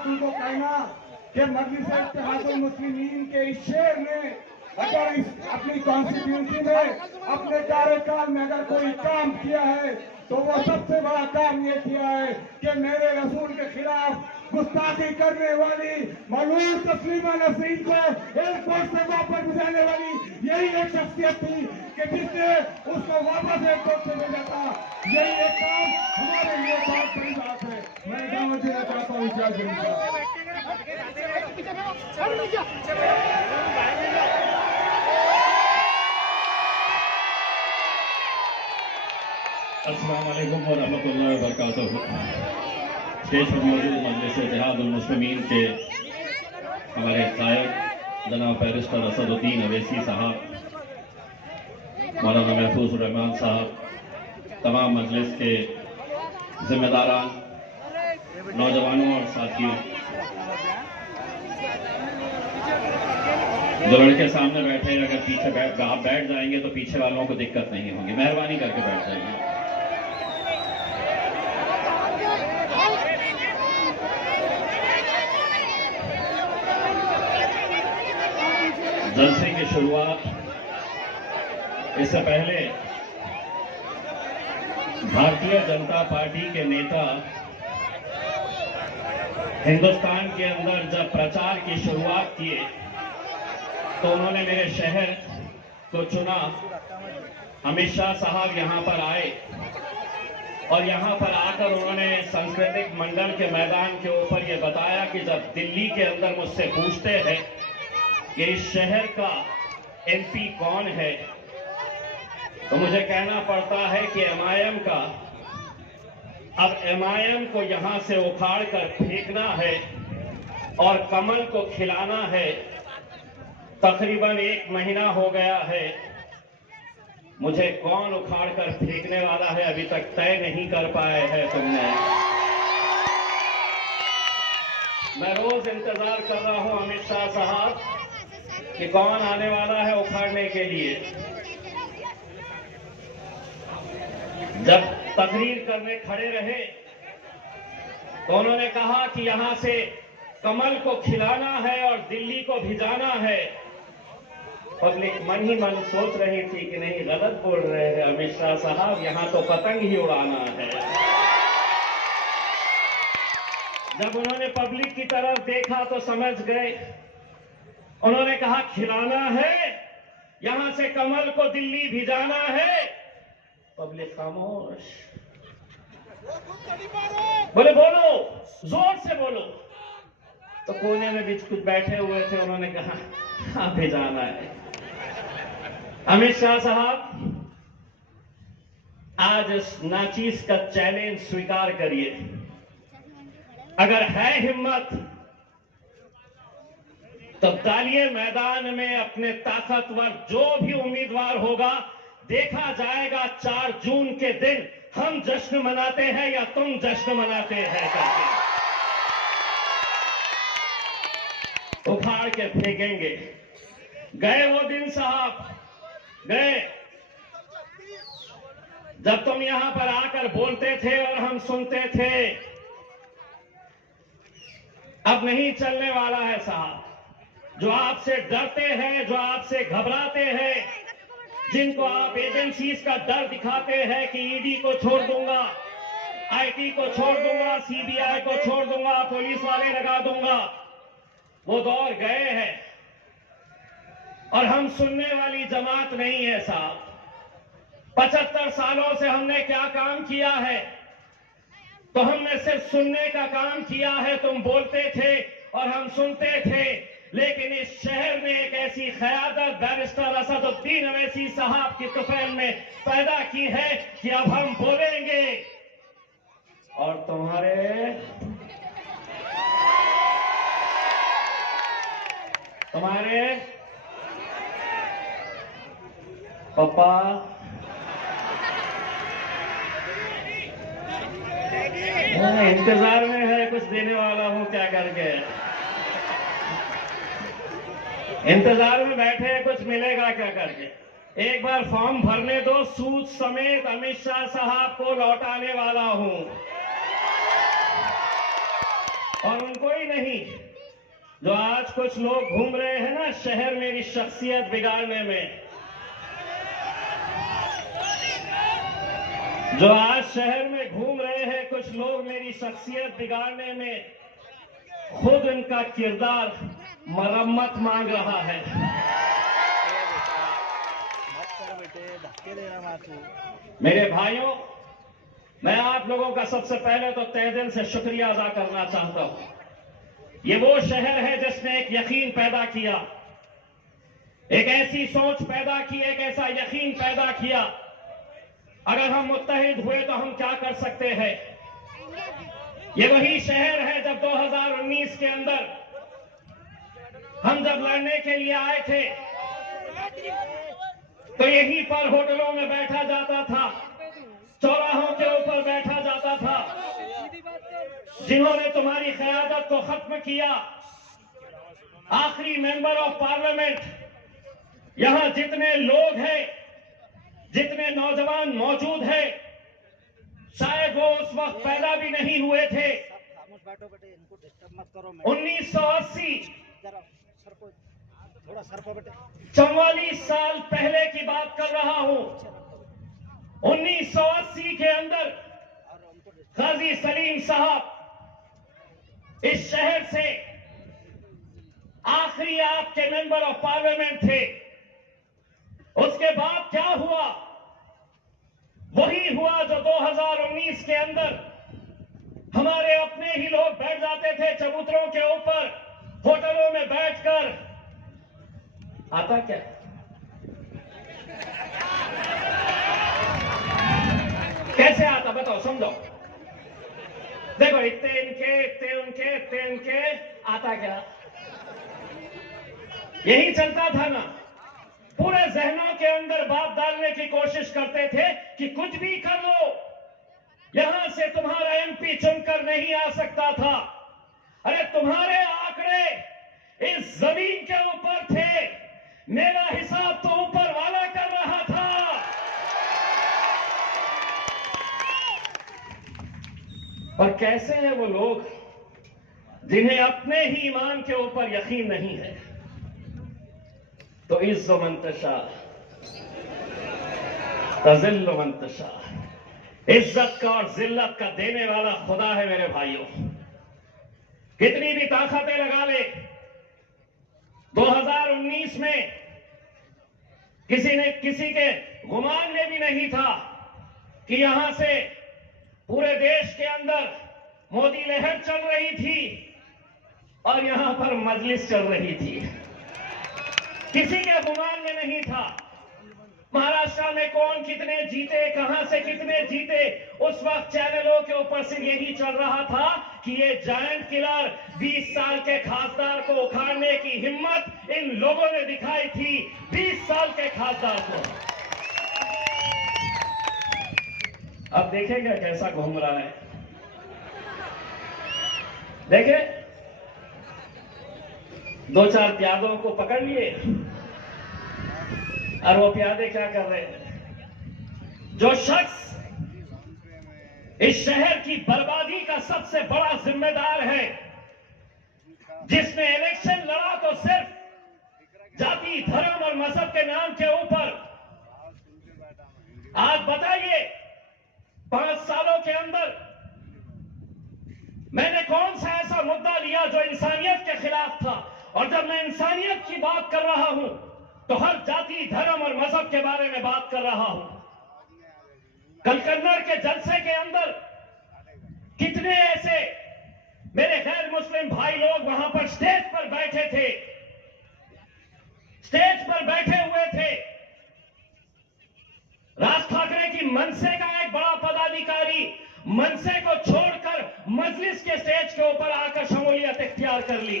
साथ उनको कहना कि मजलिस इत्तेहादुल मुस्लिमीन के इस शेर ने अगर इस अपनी कॉन्स्टिट्यूंसी में अपने कार्यकाल में अगर कोई काम किया है तो वो सबसे बड़ा काम ये किया है कि मेरे रसूल के खिलाफ गुस्ताखी करने वाली मलून तस्लीमा नसरीन को एयरपोर्ट से वापस भेजने वाली यही एक शख्सियत थी कि जिसने उसको वापस एयरपोर्ट से भेजा था। यही एक काम हमारे लिए बहुत बड़ी बात है। मैं दावत देना चाहता हूँ अस्सलाम वालेकुम व रहमतुल्लाहि व बरकातुहू। स्टेज पर मौजूद मजलिस इत्तेहादुल मुस्लिमीन के हमारे गायक जनाब बैरिस्टर असदुद्दीन अवैसी साहब, मौलाना महफूज रहमान साहब, तमाम मजलिस के जिम्मेदारान, नौजवानों और साथियों, जो लड़के सामने बैठे हैं अगर पीछे आप बैठ जाएंगे तो पीछे वालों को दिक्कत नहीं होगी, मेहरबानी करके बैठ जाइए। जलसे की शुरुआत इससे पहले भारतीय जनता पार्टी के नेता हिंदुस्तान के अंदर जब प्रचार की शुरुआत किए तो उन्होंने मेरे शहर को चुना। अमित शाह साहब यहां पर आए और यहां पर आकर उन्होंने सांस्कृतिक मंडल के मैदान के ऊपर यह बताया कि जब दिल्ली के अंदर मुझसे पूछते हैं कि इस शहर का एमपी कौन है तो मुझे कहना पड़ता है कि एमआईएम का। अब एमआईएम को यहां से उखाड़ कर फेंकना है और कमल को खिलाना है। तकरीबन 1 महीना हो गया है, मुझे कौन उखाड़ कर फेंकने वाला है अभी तक तय नहीं कर पाए हैं तुमने। मैं रोज इंतजार कर रहा हूं अमित शाह साहब कि कौन आने वाला है उखाड़ने के लिए। जब तकरीर करने खड़े रहे तो उन्होंने कहा कि यहां से कमल को खिलाना है और दिल्ली को भिजाना है। पब्लिक मन ही मन सोच रही थी कि नहीं, गलत बोल रहे हैं अमित शाह साहब, यहां तो पतंग ही उड़ाना है। जब उन्होंने पब्लिक की तरफ देखा तो समझ गए। उन्होंने कहा खिलाना है, यहां से कमल को दिल्ली भिजाना है। पब्लिक खामोश। बोले बोलो, जोर से बोलो। तो कोने में बीच कुछ बैठे हुए थे, उन्होंने कहा हाँ भिजाना है। अमित शाह साहब, आज इस नाचीज का चैलेंज स्वीकार करिए। अगर है हिम्मत तब डालिए मैदान में अपने ताकतवर जो भी उम्मीदवार होगा। देखा जाएगा 4 जून के दिन हम जश्न मनाते हैं या तुम जश्न मनाते हैं करके। उखाड़ के फेंकेंगे। गए वो दिन साहब, गए जब तुम यहां पर आकर बोलते थे और हम सुनते थे। अब नहीं चलने वाला है साहब। जो आपसे डरते हैं, जो आपसे घबराते हैं, जिनको आप एजेंसीज का डर दिखाते हैं कि ईडी को छोड़ दूंगा, आईटी को छोड़ दूंगा, सीबीआई को छोड़ दूंगा, पुलिस वाले लगा दूंगा, वो दौर गए हैं। और हम सुनने वाली जमात नहीं है साहब। 75 सालों से हमने क्या काम किया है? तो हमने सिर्फ सुनने का काम किया है। तुम बोलते थे और हम सुनते थे, लेकिन इस शहर ने एक ऐसी क़यादत बैरिस्टर असदुद्दीन अवैसी साहब की तुफैल में पैदा की है कि अब हम बोलेंगे और तुम्हारे पापा इंतजार में है, कुछ देने वाला हूं क्या करके। इंतजार में बैठे हैं, कुछ मिलेगा क्या करके। एक बार फॉर्म भरने दो, सूद समेत अमित शाह साहब को लौटाने वाला हूं। और उनको ही नहीं, जो आज कुछ लोग घूम रहे हैं ना शहर मेरी शख्सियत बिगाड़ने में, जो आज शहर में घूम रहे हैं कुछ लोग मेरी शख्सियत बिगाड़ने में, खुद इनका किरदार मरम्मत मांग रहा है। मेरे भाइयों, मैं आप लोगों का सबसे पहले तो तहे दिल से शुक्रिया अदा करना चाहता हूं। ये वो शहर है जिसने एक यकीन पैदा किया, एक ऐसी सोच पैदा की, एक ऐसा यकीन पैदा किया, अगर हम मुत्तहिद हुए तो हम क्या कर सकते हैं। ये वही शहर है जब 2019 के अंदर हम जब लड़ने के लिए आए थे तो यहीं पर होटलों में बैठा जाता था, चौराहों के ऊपर बैठा जाता था। जिन्होंने तुम्हारी क़यादत को खत्म किया, आखिरी मेंबर ऑफ पार्लियामेंट, यहां जितने लोग हैं, जितने नौजवान मौजूद हैं, शायद वो उस वक्त पैदा भी नहीं हुए थे। 1980 44 साल पहले की बात कर रहा हूं। 1980 के अंदर गाजी सलीम साहब इस शहर से आखिरी आपके मेंबर ऑफ पार्लियामेंट थे। उसके बाद क्या हुआ? वही हुआ जो 2019 के अंदर हमारे अपने ही लोग बैठ जाते थे चबूतरों के ऊपर, होटलों में बैठकर। आता क्या? कैसे आता बताओ, समझो। देखो, इतने इनके, इतने उनके, इतने इनके, आता क्या? यही चलता था ना। पूरे जहनों के अंदर बात डालने की कोशिश करते थे कि कुछ भी कर लो, यहां से तुम्हारा एमपी चुनकर नहीं आ सकता था। अरे तुम्हारे आंकड़े इस जमीन के ऊपर थे, मेरा हिसाब तो ऊपर वाला कर रहा था। और कैसे हैं वो लोग जिन्हें अपने ही ईमान के ऊपर यकीन नहीं है? तो इज्ज़ो मंतशा तज़िल्लु मंतशा, इज्जत का और जिल्लत का देने वाला खुदा है मेरे भाइयों। कितनी भी ताकतें लगा ले, 2019 में किसी के गुमान में भी नहीं था कि यहां से पूरे देश के अंदर मोदी लहर चल रही थी और यहां पर मजलिस चल रही थी। किसी के गुमान में नहीं था। महाराष्ट्र में कौन कितने जीते, कहां से कितने जीते, उस वक्त चैनलों के ऊपर से यही चल रहा था कि ये जायंट किलर 20 साल के खासदार को उखाड़ने की हिम्मत इन लोगों ने दिखाई थी। 20 साल के खासदार को। अब देखेंगे कैसा घूम रहा है। देखे, 2-4 प्यादों को पकड़ लिए और वो प्यादे क्या कर रहे हैं? जो शख्स इस शहर की बर्बादी का सबसे बड़ा जिम्मेदार है, जिसने इलेक्शन लड़ा तो सिर्फ जाति, धर्म और मजहब के नाम के ऊपर। आज बताइए, 5 सालों के अंदर मैंने कौन सा ऐसा मुद्दा लिया जो इंसानियत के खिलाफ था? और जब मैं इंसानियत की बात कर रहा हूं तो हर जाति, धर्म और मजहब के बारे में बात कर रहा हूं। कल कन्नड़ के जलसे के अंदर कितने ऐसे मेरे गैर मुस्लिम भाई लोग वहां पर स्टेज पर बैठे थे, स्टेज पर बैठे हुए थे। राज ठाकरे की मनसे का एक बड़ा पदाधिकारी मनसे को छोड़कर मजलिस के स्टेज के ऊपर आकर शमूलियत इख्तियार कर ली।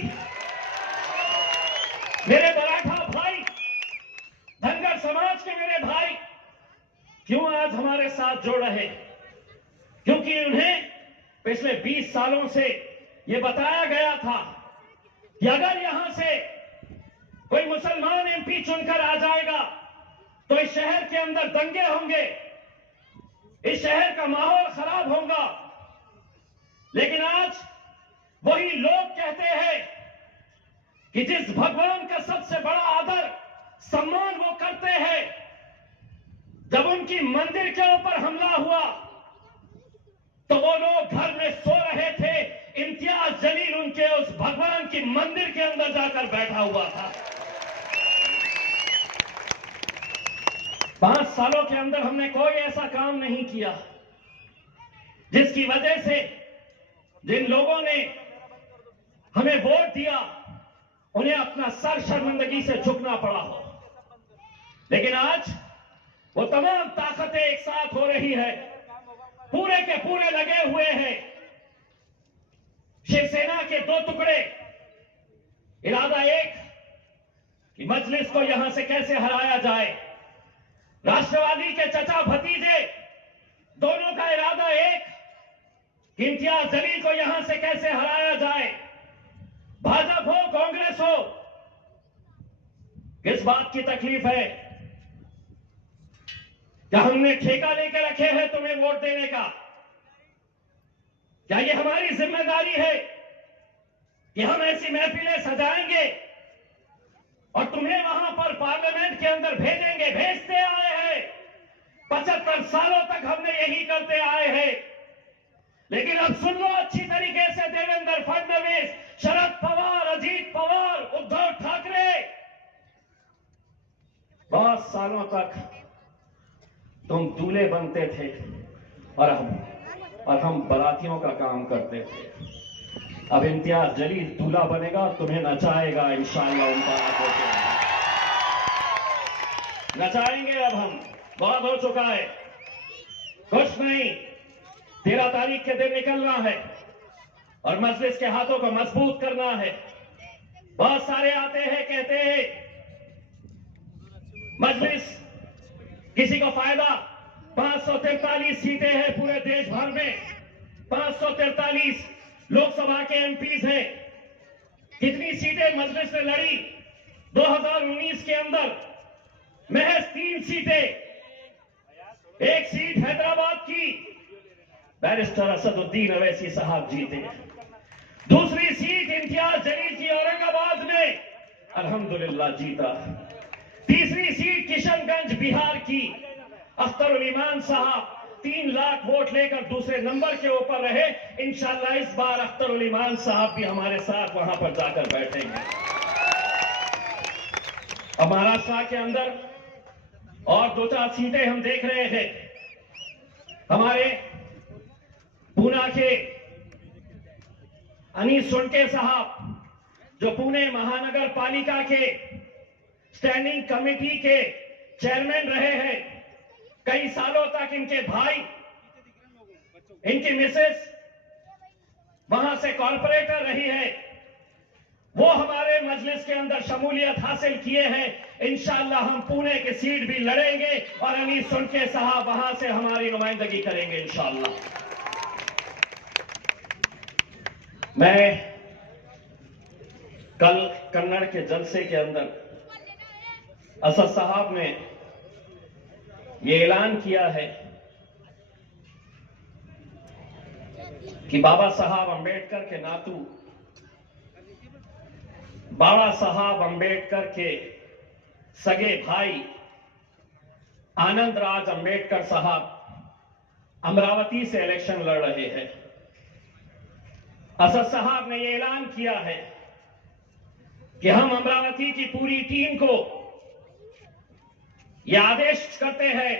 मेरे मराठा भाई, धनगर समाज के मेरे भाई क्यों आज हमारे साथ जुड़ रहे? क्योंकि उन्हें पिछले 20 सालों से यह बताया गया था कि अगर यहां से कोई मुसलमान एमपी चुनकर आ जाएगा तो इस शहर के अंदर दंगे होंगे, इस शहर का माहौल खराब होगा। लेकिन आज वही लोग कहते हैं कि जिस भगवान का सबसे बड़ा आदर सम्मान वो करते हैं, जब उनकी मंदिर के ऊपर हमला हुआ तो वो लोग घर में सो रहे थे, इम्तियाज जलील उनके उस भगवान की मंदिर के अंदर जाकर बैठा हुआ था। 5 सालों के अंदर हमने कोई ऐसा काम नहीं किया जिसकी वजह से जिन लोगों ने हमें वोट दिया उन्हें अपना सर शर्मिंदगी से झुकना पड़ा हो। लेकिन आज वो तमाम ताकतें एक साथ हो रही है, पूरे के पूरे लगे हुए हैं। शिवसेना के 2 टुकड़े, इरादा एक कि मजलिस को यहां से कैसे हराया जाए, राष्ट्रवादी के चचा भतीजे दोनों का इरादा एक कि इम्तियाज जलील को यहां से कैसे हराया जाए। भाजपा हो कांग्रेस हो, किस बात की तकलीफ है? क्या हमने ठेका लेकर रखे हैं तुम्हें वोट देने का? क्या ये हमारी जिम्मेदारी है कि हम ऐसी महफिलें सजाएंगे और तुम्हें वहां पर पार्लियामेंट के अंदर भेजेंगे? भेजते आए हैं, 75 सालों तक हमने यही करते आए हैं। लेकिन अब सुन लो अच्छी तरीके से, देवेंद्र फडणवीस, शरद पवार, अजीत पवार, उद्धव ठाकरे, बहुत सालों तक तुम दूल्हे बनते थे और हम बारातियों का काम करते थे। अब इम्तियाज जलील दूल्हा बनेगा, तुम्हें नचाएगा इंशाअल्लाह उन बारातों के। नचाएंगे अब हम, बहुत हो चुका है, कुछ नहीं। 13 तारीख के दिन निकलना है और मजलिस के हाथों को मजबूत करना है। बहुत सारे आते हैं, कहते हैं मजलिस किसी को फायदा। 543 सीटें हैं पूरे देश भर में, 543 लोकसभा के एमपीज हैं। कितनी सीटें मजलिस ने लड़ी? 2019 के अंदर महज 3 सीटें। एक सीट हैदराबाद की बैरिस्टर असदुद्दीन अवैसी साहब जीते। दूसरी सीट इम्तियाज जलील की औरंगाबाद में अल्हम्दुलिल्लाह जीता। तीसरी सीट किशनगंज बिहार की अख्तर ईमान साहब 3 लाख वोट लेकर दूसरे नंबर के ऊपर रहे। इंशाअल्लाह इस बार अख्तर ईमान साहब भी हमारे साथ वहां पर जाकर बैठेंगे। अब महाराष्ट्र के अंदर और 2-4 सीटें हम देख रहे हैं। हमारे पूना के अनीस सुनके साहब जो पुणे महानगर पालिका के स्टैंडिंग कमेटी के चेयरमैन रहे हैं, कई सालों तक इनके भाई, इनकी मिसेस वहां से कॉर्पोरेटर रही है, वो हमारे मजलिस के अंदर शमूलियत हासिल किए हैं। इंशाअल्लाह हम पुणे की सीट भी लड़ेंगे और अनीस सुनके साहब वहां से हमारी नुमाइंदगी करेंगे इंशाअल्लाह। मैं कल कन्नड़ के जलसे के अंदर असद साहब ने ये ऐलान किया है कि बाबा साहब अंबेडकर के नातू बाबा साहब अंबेडकर के सगे भाई आनंद राज अंबेडकर साहब अमरावती से इलेक्शन लड़ रहे हैं। असद साहब ने यह ऐलान किया है कि हम अमरावती की पूरी टीम को यह आदेश करते हैं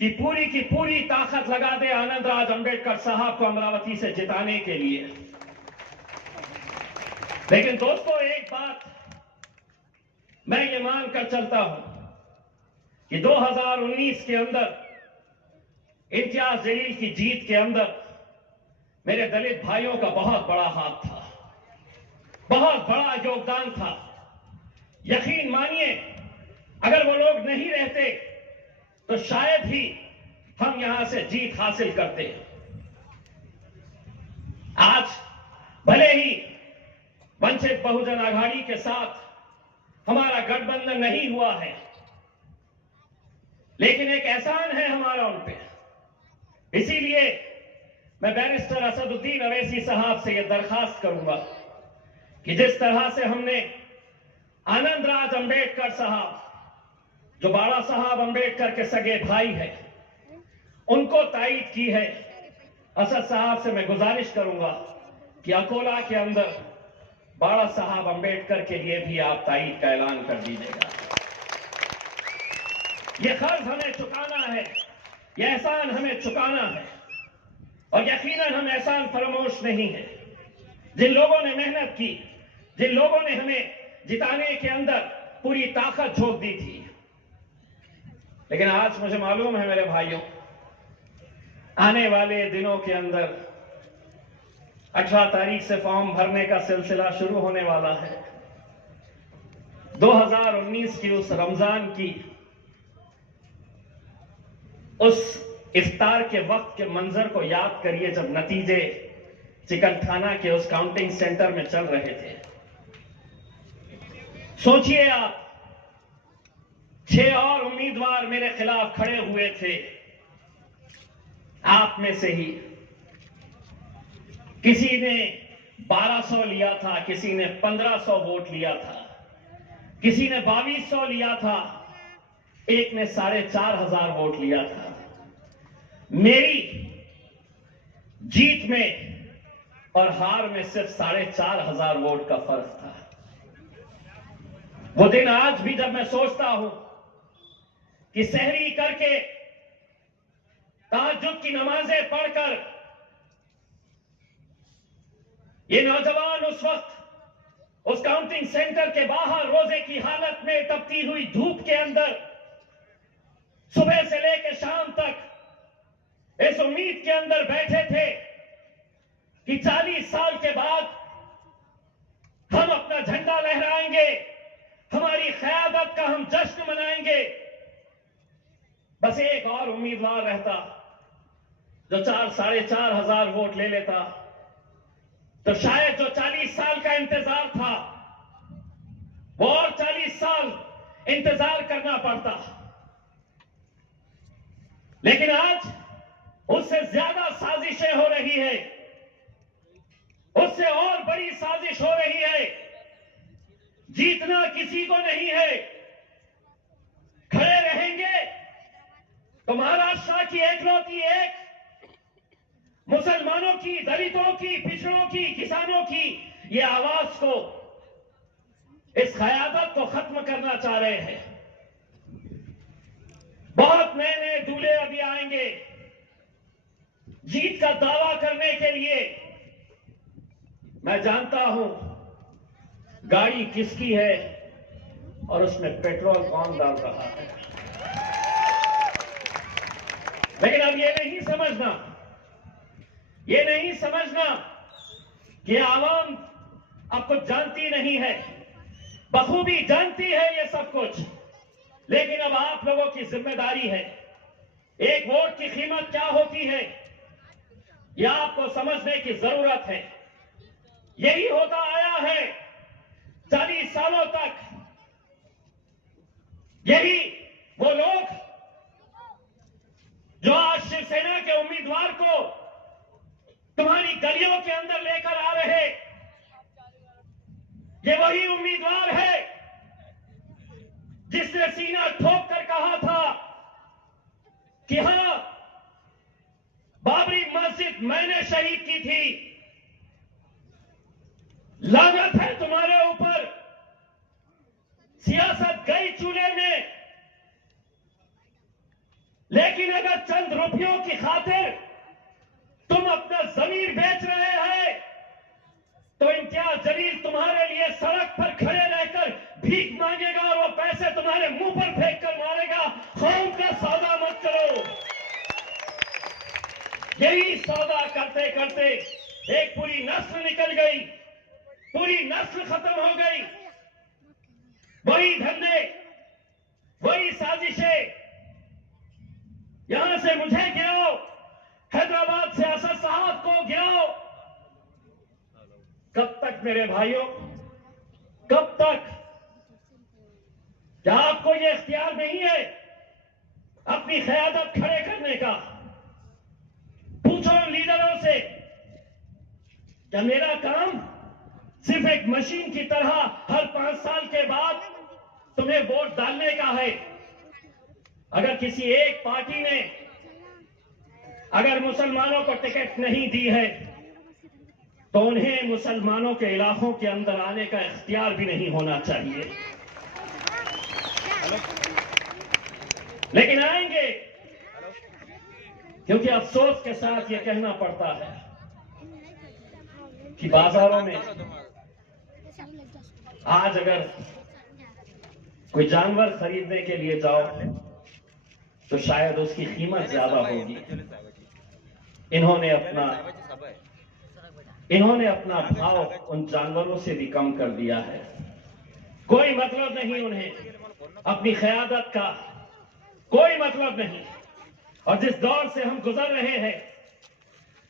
कि पूरी की पूरी ताकत लगा दे आनंद राज अंबेडकर साहब को अमरावती से जिताने के लिए। लेकिन दोस्तों, एक बात मैं ये मानकर चलता हूं कि 2019 के अंदर इम्तियाज जलील की जीत के अंदर मेरे दलित भाइयों का बहुत बड़ा हाथ था, बहुत बड़ा योगदान था। यकीन मानिए, अगर वो लोग नहीं रहते तो शायद ही हम यहां से जीत हासिल करते। आज भले ही वंचित बहुजन आघाड़ी के साथ हमारा गठबंधन नहीं हुआ है, लेकिन एक एहसान है हमारा उन पे। इसीलिए मैं बैरिस्टर असदुद्दीन अवैसी साहब से यह दरखास्त करूंगा कि जिस तरह से हमने आनंद राज अंबेडकर साहब, जो बाड़ा साहब अंबेडकर के सगे भाई हैं, उनको तायीद की है, असद साहब से मैं गुजारिश करूंगा कि अकोला के अंदर बाड़ा साहब अंबेडकर के लिए भी आप तायीद का ऐलान कर दीजिएगा। यह कर्ज हमें चुकाना है, यह एहसान हमें चुकाना है, और यकीनन हम एहसान फरामोश नहीं है। जिन लोगों ने मेहनत की, जिन लोगों ने हमें जिताने के अंदर पूरी ताकत झोंक दी थी, लेकिन आज मुझे मालूम है मेरे भाइयों, आने वाले दिनों के अंदर 18 तारीख से फॉर्म भरने का सिलसिला शुरू होने वाला है। 2019 की उस रमजान की उस इफ्तार के वक्त के मंजर को याद करिए, जब नतीजे चिकनखाना के उस काउंटिंग सेंटर में चल रहे थे। सोचिए आप, 6 और उम्मीदवार मेरे खिलाफ खड़े हुए थे। आप में से ही किसी ने 1200 लिया था, किसी ने 1500 वोट लिया था, किसी ने 2200 लिया था, एक ने 4500 वोट लिया था। मेरी जीत में और हार में सिर्फ 4500 वोट का फर्क था। वो दिन आज भी जब मैं सोचता हूं कि सहरी करके, तहज्जुद की नमाजें पढ़कर ये नौजवान उस वक्त उस काउंटिंग सेंटर के बाहर रोजे की हालत में तपती हुई धूप के अंदर सुबह से लेकर शाम तक इस उम्मीद के अंदर बैठे थे कि 40 साल के बाद हम अपना झंडा लहराएंगे, हमारी क़यादत का हम जश्न मनाएंगे। बस एक और उम्मीदवार रहता जो 4-4,500 वोट ले लेता, तो शायद जो 40 साल का इंतजार था वो और 40 साल इंतजार करना पड़ता। लेकिन आज उससे ज्यादा साजिशें हो रही है, उससे और बड़ी साजिश हो रही है। जीतना किसी को नहीं है, खड़े रहेंगे तो महाराष्ट्र की एकलौती एक मुसलमानों की, दलितों की, पिछड़ों की, किसानों की ये आवाज को, इस क़यादत को खत्म करना चाह रहे हैं। बहुत नए नए दूल्हे अभी आएंगे जीत का दावा करने के लिए। मैं जानता हूं गाड़ी किसकी है और उसमें पेट्रोल कौन डाल रहा है, लेकिन अब ये नहीं समझना कि आवाम अब कुछ जानती नहीं है, बखूबी जानती है ये सब कुछ। लेकिन अब आप लोगों की जिम्मेदारी है, एक वोट की कीमत क्या होती है यह आपको समझने की जरूरत है। यही होता आया है 40 सालों तक। यही वो लोग जो आज शिवसेना के उम्मीदवार को तुम्हारी गलियों के अंदर लेकर आ रहे, ये वही उम्मीदवार है जिसने सीना ठोक कर कहा था कि हां, बाबरी मस्जिद मैंने शहीद की थी। लानत है तुम्हारे ऊपर, सियासत गई चूल्हे में। लेकिन अगर चंद रुपयों की खातिर तुम अपना जमीर बेच रहे हैं तो इम्तियाज जलील तुम्हारे लिए सड़क पर खड़े रहकर भीख मांगेगा और वो पैसे तुम्हारे मुंह पर फेंक कर मारेगा। कौम का सौदा मत करो। यही सौदा करते करते एक पूरी नस्ल निकल गई, पूरी नस्ल खत्म हो गई। वही धंधे, वही साजिशें। यहां से मुझे गिराओ, हैदराबाद से असद साहब को गिराओ। कब तक मेरे भाइयों, कब तक? क्या आपको यह इख्तियार नहीं है अपनी क़यादत खड़े करने का? पूछो लीडरों से? क्या मेरा काम सिर्फ एक मशीन की तरह हर 5 साल के बाद तुम्हें वोट डालने का है? अगर किसी एक पार्टी ने अगर मुसलमानों को टिकट नहीं दी है तो उन्हें मुसलमानों के इलाकों के अंदर आने का इख्तियार भी नहीं होना चाहिए। लेकिन आएंगे, क्योंकि अफसोस के साथ यह कहना पड़ता है कि बाजारों में आज अगर कोई जानवर खरीदने के लिए जाओ तो शायद उसकी कीमत ज्यादा होगी। इन्होंने अपना भाव उन जानवरों से भी कम कर दिया है। कोई मतलब नहीं उन्हें अपनी क़यादत का, कोई मतलब नहीं। और जिस दौर से हम गुजर रहे हैं,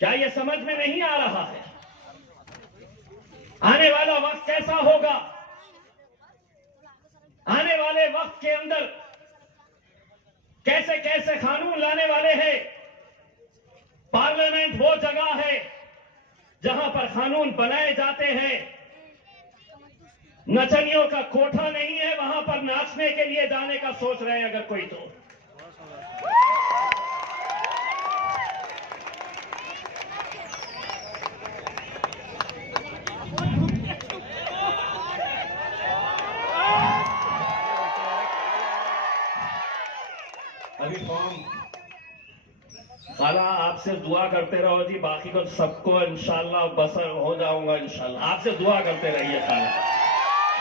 क्या यह समझ में नहीं आ रहा है आने वाला वक्त कैसा होगा? आने वाले वक्त के अंदर कैसे कैसे कानून लाने वाले हैं। पार्लियामेंट वो जगह है जहां पर कानून बनाए जाते हैं। नचनियों का कोठा नहीं है वहां पर नाचने के लिए जाने का सोच रहे हैं अगर कोई तो। अभी फॉर्म खाला आप सिर्फ दुआ करते रहो जी, बाकी को सबको इंशाल्लाह बसर हो जाऊंगा इंशाल्लाह। आपसे दुआ करते रहिए खाला।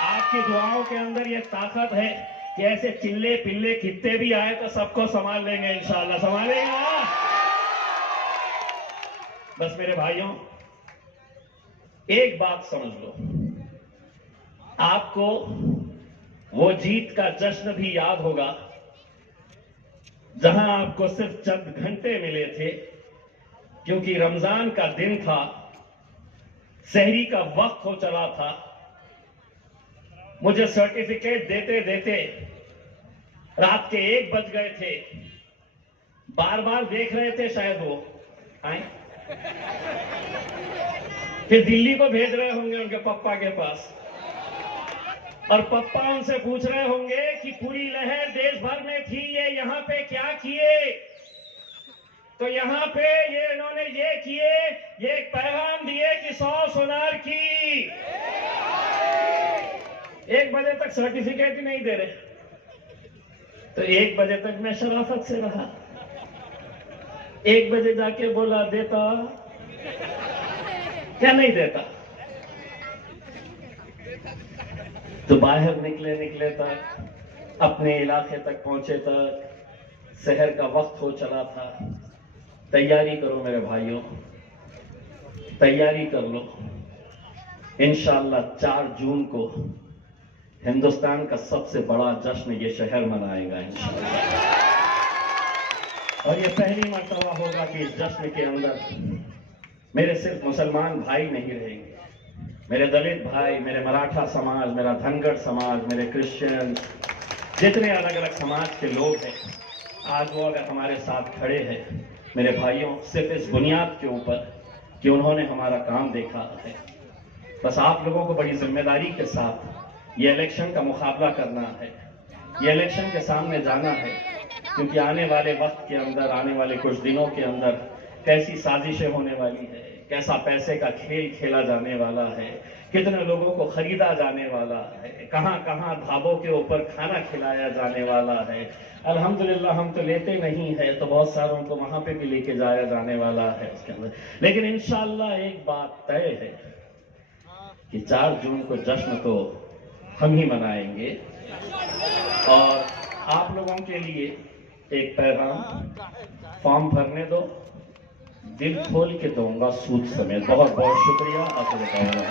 आपकी दुआओं के अंदर ये ताकत है कि ऐसे चिल्ले पिल्ले कितने भी आए तो सबको संभाल लेंगे इंशाल्लाह। संभालेंगे ना? बस मेरे भाइयों, एक बात समझ लो, आपको वो जीत का जश्न भी याद होगा जहां आपको सिर्फ चंद घंटे मिले थे, क्योंकि रमजान का दिन था, सहरी का वक्त हो चला था। मुझे सर्टिफिकेट देते देते रात के 1 बज गए थे। बार बार देख रहे थे शायद वो आए, फिर दिल्ली को भेज रहे होंगे उनके पप्पा के पास, और पप्पा उनसे पूछ रहे होंगे कि पूरी लहर देश भर में थी, ये यहाँ पे क्या किए? तो यहाँ पे ये इन्होंने ये किए, ये एक पैगाम दिए कि 100 सोनार की। 1 बजे तक सर्टिफिकेट ही नहीं दे रहे, तो 1 बजे तक मैं शराफत से रहा। 1 बजे जाके बोला देता क्या नहीं देता? तो बाहर निकले तक, अपने इलाके तक पहुंचे तक शहर का वक्त हो चला था। तैयारी करो मेरे भाइयों, तैयारी कर लो। इंशाअल्लाह 4 जून को हिंदुस्तान का सबसे बड़ा जश्न ये शहर मनाएगा इंशाअल्लाह। और ये पहली मर्तबा होगा कि इस जश्न के अंदर मेरे सिर्फ मुसलमान भाई नहीं रहेंगे, मेरे दलित भाई, मेरे मराठा समाज, मेरा धनगर समाज, मेरे क्रिश्चियन, जितने अलग अलग समाज के लोग हैं, आज वो अगर हमारे साथ खड़े हैं मेरे भाइयों, सिर्फ इस बुनियाद के ऊपर कि उन्होंने हमारा काम देखा है। बस आप लोगों को बड़ी जिम्मेदारी के साथ ये इलेक्शन का मुकाबला करना है, ये इलेक्शन के सामने जाना है, क्योंकि आने वाले वक्त के अंदर, आने वाले कुछ दिनों के अंदर कैसी साजिशें होने वाली है, कैसा पैसे का खेल खेला जाने वाला है, कितने लोगों को खरीदा जाने वाला है, कहां कहां ढाबों के ऊपर खाना खिलाया जाने वाला है। अल्हम्दुलिल्लाह हम तो लेते नहीं है, तो बहुत सारों को वहां पे भी लेके जाया जाने वाला है उसके अंदर। लेकिन इंशाअल्लाह एक बात तय है कि 4 जून को जश्न तो हम ही मनाएंगे। और आप लोगों के लिए एक पैगाम, फॉर्म भरने दो, दिल खोल के दूंगा सूद समेत। बहुत बहुत शुक्रिया, आपको बताऊंगा।